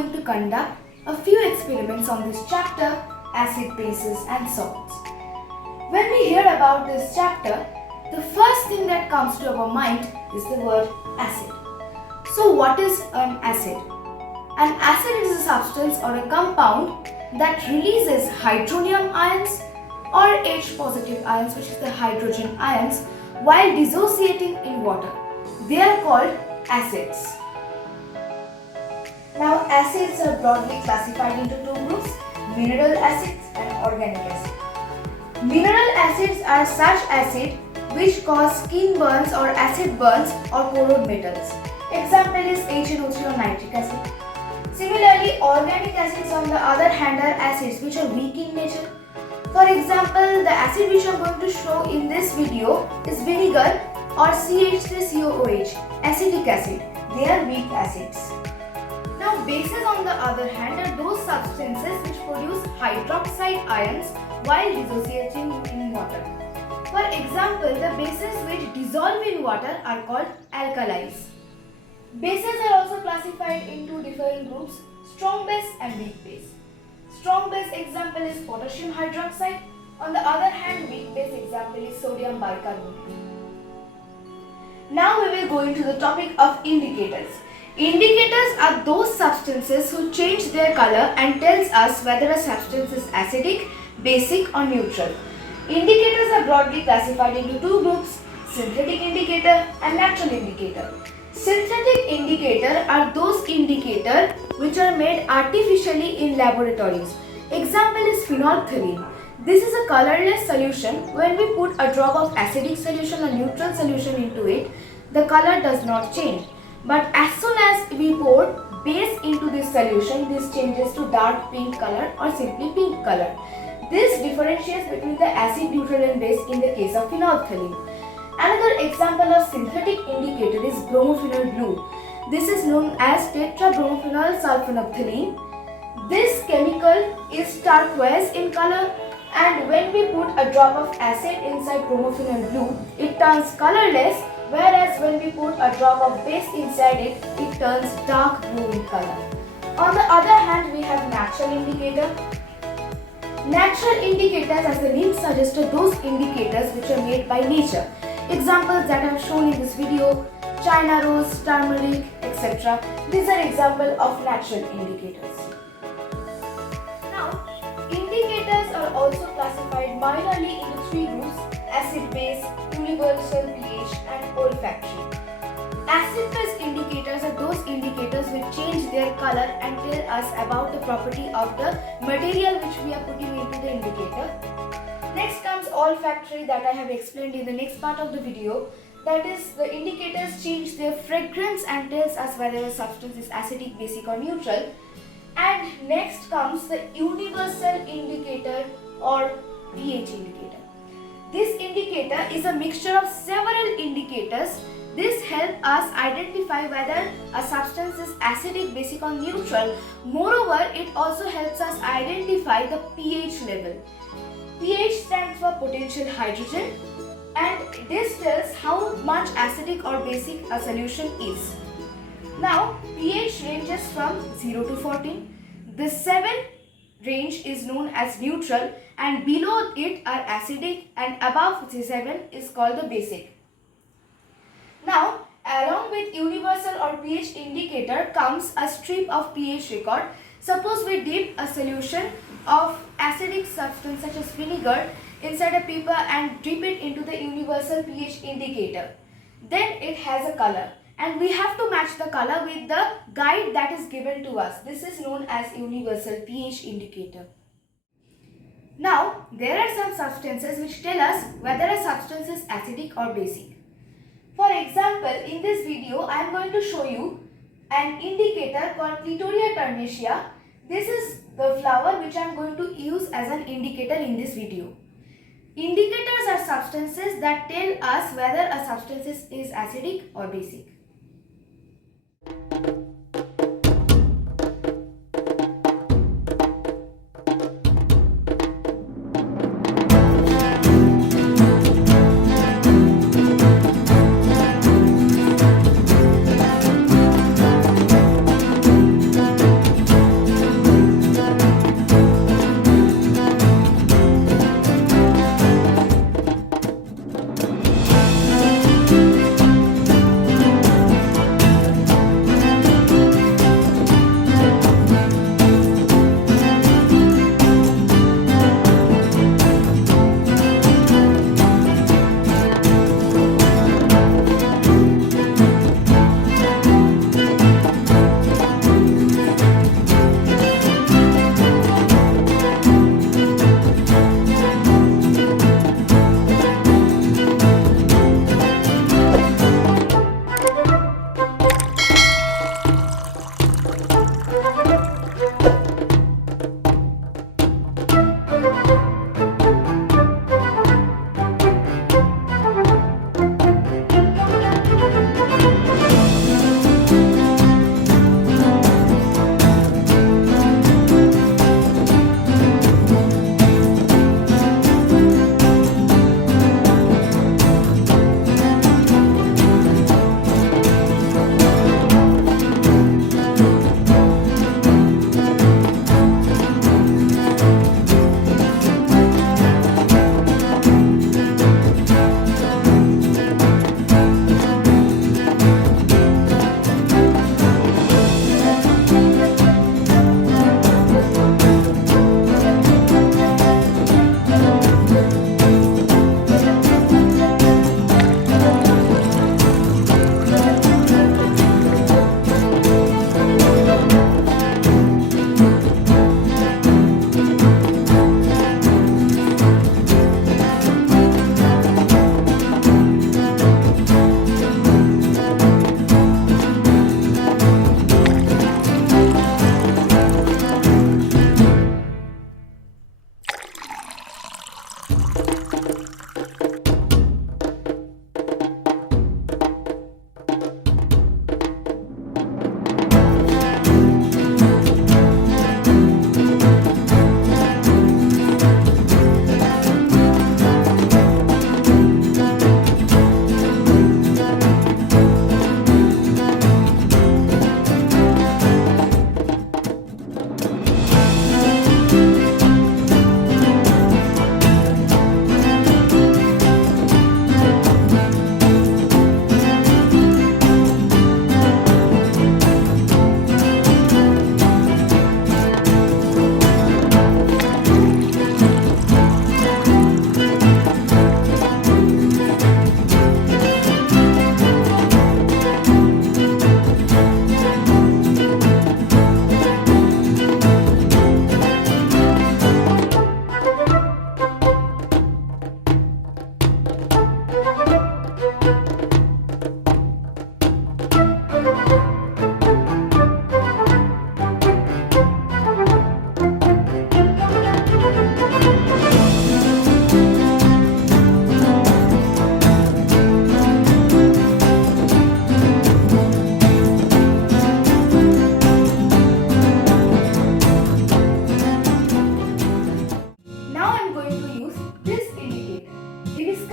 going to conduct a few experiments on this chapter, acid, bases and salts. When we hear about this chapter, the first thing that comes to our mind is the word acid. So what is an acid? An acid is a substance or a compound that releases hydronium ions or H positive ions, which is the hydrogen ions, while dissociating in water. They are called acids. Now acids are broadly classified into two groups, mineral acids and organic acid. Mineral acids are such acids which cause skin burns or acid burns or corrode metals. Example is HNO3 or nitric acid. Similarly, organic acids on the other hand are acids which are weak in nature. For example, the acid which I am going to show in this video is vinegar or CH3COOH, acetic acid. They are weak acids. Now bases on the other hand are those substances which produce hydroxide ions while dissociating in water. For example, the bases which dissolve in water are called alkalis. Bases are also classified into different groups, strong base and weak base. Strong base example is potassium hydroxide. On the other hand, weak base example is sodium bicarbonate. Now we will go into the topic of indicators. Indicators are those substances who change their color and tells us whether a substance is acidic, basic or neutral. Indicators are broadly classified into two groups, synthetic indicator and natural indicator. Synthetic indicator are those indicators which are made artificially in laboratories. Example is phenolphthalein. This is a colorless solution. When we put a drop of acidic solution or neutral solution into it, the color does not change. But as soon as we pour base into this solution, this changes to dark pink color or simply pink color. This differentiates between the acid, neutral and base in the case of phenolphthalein. Another example of synthetic indicator is bromophenol blue. This is known as tetrabromophenols sulfonaphthalene. This chemical is turquoise in color, and when we put a drop of acid inside bromophenol blue, it turns colorless, whereas when we put a drop of base inside it, it turns dark blue in color. On the other hand, we have natural indicator. Natural indicators, as the name suggests, are those indicators which are made by nature. Examples that I have shown in this video, China rose, turmeric, etc. These are examples of natural indicators. Now, indicators are also classified minorly into three groups, acid-base, universal pH and olfactory. Acid-base indicators are those indicators which change their color and tell us about the property of the material which we are putting into the indicator. Next comes olfactory, that I have explained in the next part of the video. That is, the indicators change their fragrance and tells us whether a substance is acidic, basic or neutral. And next comes the universal indicator or pH indicator. This indicator is a mixture of several indicators. This helps us identify whether a substance is acidic, basic or neutral. Moreover, it also helps us identify the pH level. pH stands for potential hydrogen, and this tells how much acidic or basic a solution is. Now, pH ranges from 0 to 14. The 7 range is known as neutral, and below it are acidic, and above 7 is called the basic. Now, along with universal or pH indicator comes a strip of pH record. Suppose we dip a solution of acidic substance such as vinegar inside a paper and dip it into the universal pH indicator. Then it has a color, and we have to match the color with the guide that is given to us. This is known as universal pH indicator. Now, there are some substances which tell us whether a substance is acidic or basic. For example, in this video, I am going to show you an indicator called Clitoria Ternatea. This is the flower which I am going to use as an indicator in this video. Indicators are substances that tell us whether a substance is acidic or basic.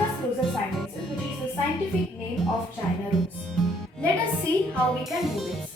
Losser sinensis, which is the scientific name of China rose. Let us see how we can do this.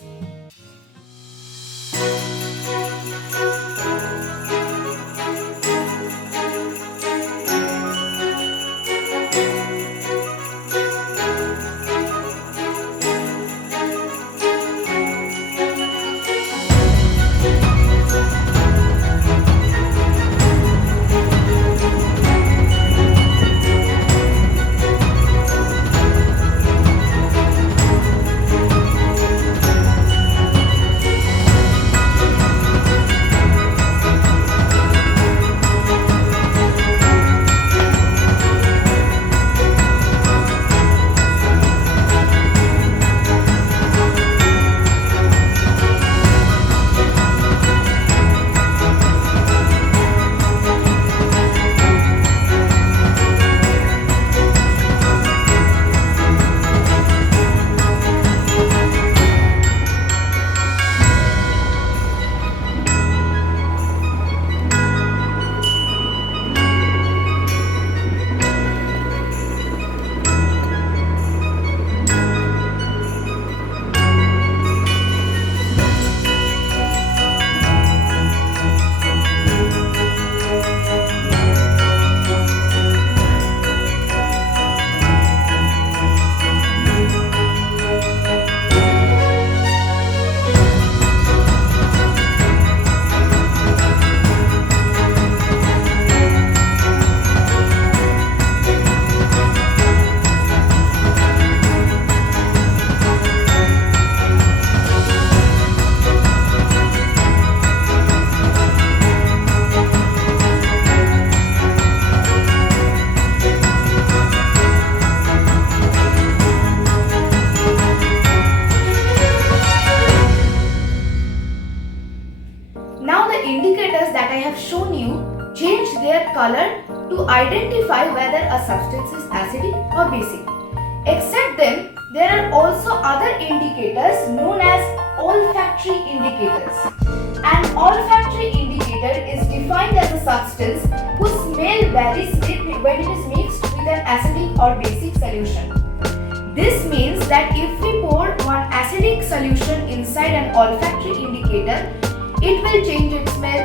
Indicators that I have shown you change their color to identify whether a substance is acidic or basic. Except them, there are also other indicators known as olfactory indicators. An olfactory indicator is defined as a substance whose smell varies when it is mixed with an acidic or basic solution. This means that if we pour one acidic solution inside an olfactory indicator, it will change its smell,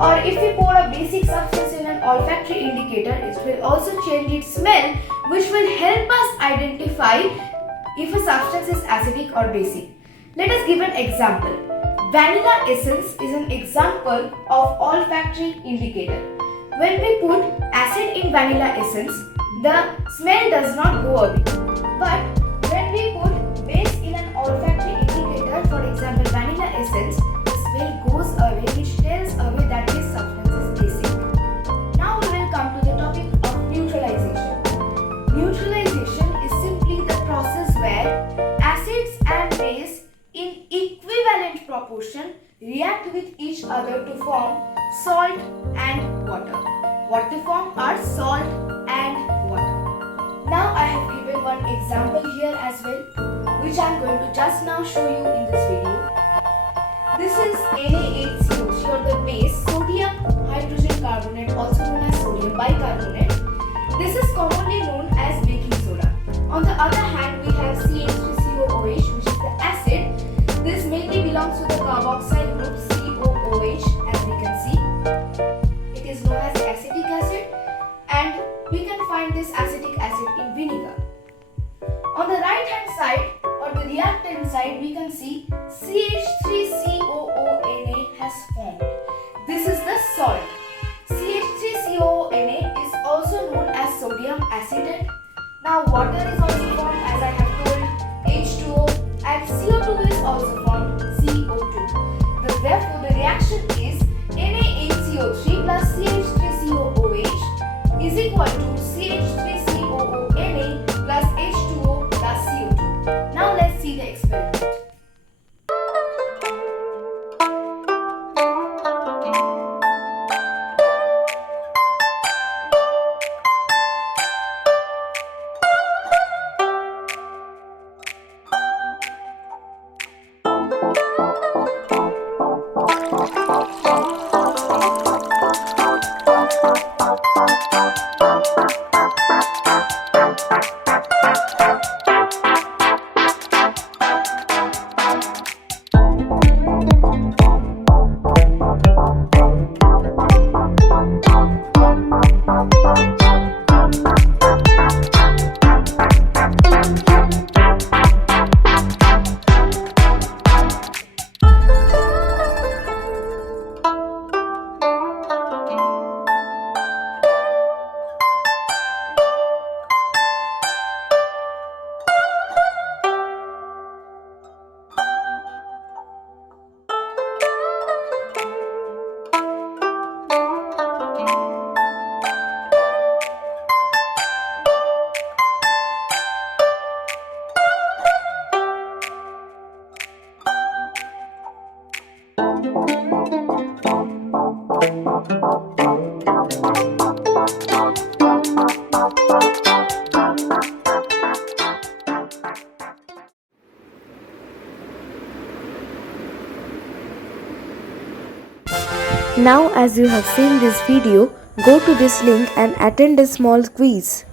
or if we pour a basic substance in an olfactory indicator, it will also change its smell, which will help us identify if a substance is acidic or basic. Let us give an example. Vanilla essence is an example of olfactory indicator. When we put acid in vanilla essence, the smell does not go away. But when we put base in an olfactory indicator, for example vanilla essence, smell goes away, which tells away that this substance is basic. Now we will come to the topic of neutralization. Neutralization is simply the process where acids and base in equivalent proportion react with each other to form salt and water. What they form are salt and water. Now I have given one example here as well, which I am going to just now show you in this video. This is Na8CO3, or the base, sodium hydrogen carbonate, also known as sodium bicarbonate. This is commonly known as baking soda. On the other hand, we have CH3COOH, which is the acid. This mainly belongs to the carboxyl group COOH, as we can see. It is known as acetic acid, and we can find this acetic acid in vinegar. On the right hand side, or the reactant side, we can see CH3COONA has formed. This is the salt. CH3COONA is also known as sodium acetate. Now water is also formed, as I have told, H2O, and CO2 is also formed, CO2. Therefore, the reaction is Na8CO3 plus CH3COOH is equal to CH3COONA plus H2O plus CO2. Now let's see the experiment. Now as you have seen this video, go to this link and attend a small quiz.